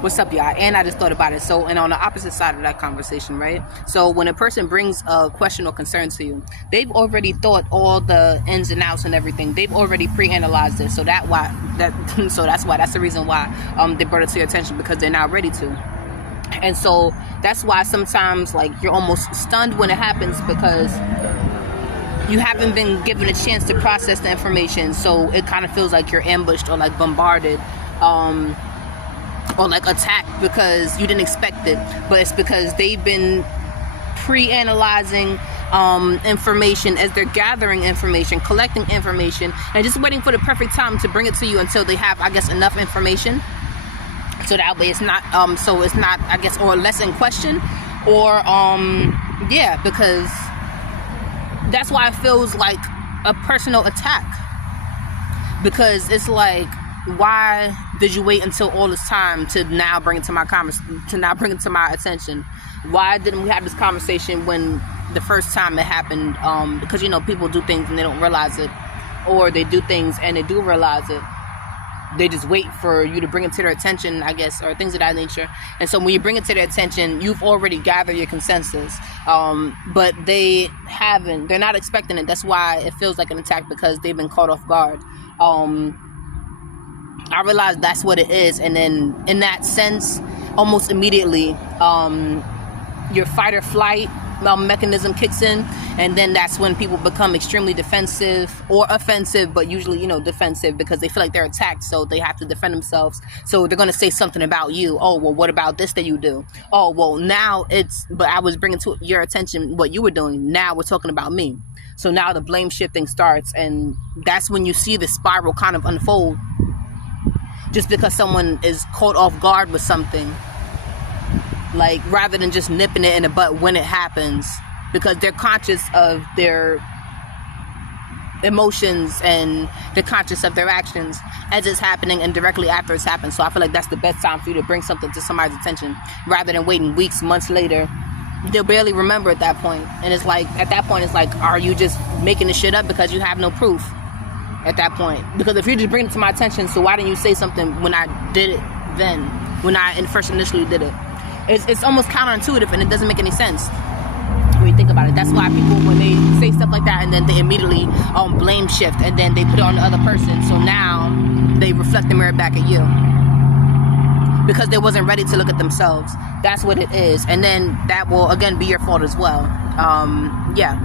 What's up, y'all? And I just thought about it. So, and on the opposite side of that conversation, right? So when a person brings a question or concern to you, they've already thought all the ins and outs and everything. They've already pre-analyzed it. So that's the reason why they brought it to your attention, because they're not ready to. And so that's why sometimes, like, you're almost stunned when it happens, because you haven't been given a chance to process the information. So it kind of feels like you're ambushed or like bombarded, or like attacked, because you didn't expect it. But it's because they've been pre-analyzing information as they're gathering information, collecting information, and just waiting for the perfect time to bring it to you until they have, I guess, enough information. So that way it's not, I guess, or less in question, or, yeah, because that's why it feels like a personal attack. Because it's like, why did you wait until all this time to now bring it to my attention? Why didn't we have this conversation when the first time it happened? Because, you know, people do things and they don't realize it, or they do things and they do realize it. They just wait for you to bring it to their attention, I guess, or things of that nature. And so when you bring it to their attention, you've already gathered your consensus. But they're not expecting it. That's why it feels like an attack, because they've been caught off guard. I realized that's what it is. And then in that sense, almost immediately, your fight or flight mechanism kicks in, and then that's when people become extremely defensive or offensive, but usually, you know, defensive, because they feel like they're attacked, so they have to defend themselves. So they're going to say something about you. Oh, well, what about this that you do? Oh, well, now but I was bringing to your attention what you were doing. Now we're talking about me. So now the blame shifting starts, and that's when you see the spiral kind of unfold, just because someone is caught off guard with something. Like, rather than just nipping it in the butt when it happens, because they're conscious of their emotions and they're conscious of their actions as it's happening and directly after it's happened. So I feel like that's the best time for you to bring something to somebody's attention, rather than waiting weeks, months later. They'll barely remember at that point. And it's like, at that point, it's like, are you just making this shit up because you have no proof at that point? Because if you just bring it to my attention, so why didn't you say something when I did it then, when I first initially did it? It's almost counterintuitive, and it doesn't make any sense when you think about it. That's why people, when they say stuff like that, and then they immediately blame shift, and then they put it on the other person. So now they reflect the mirror back at you, because they wasn't ready to look at themselves. That's what it is. And then that will, again, be your fault as well. Yeah.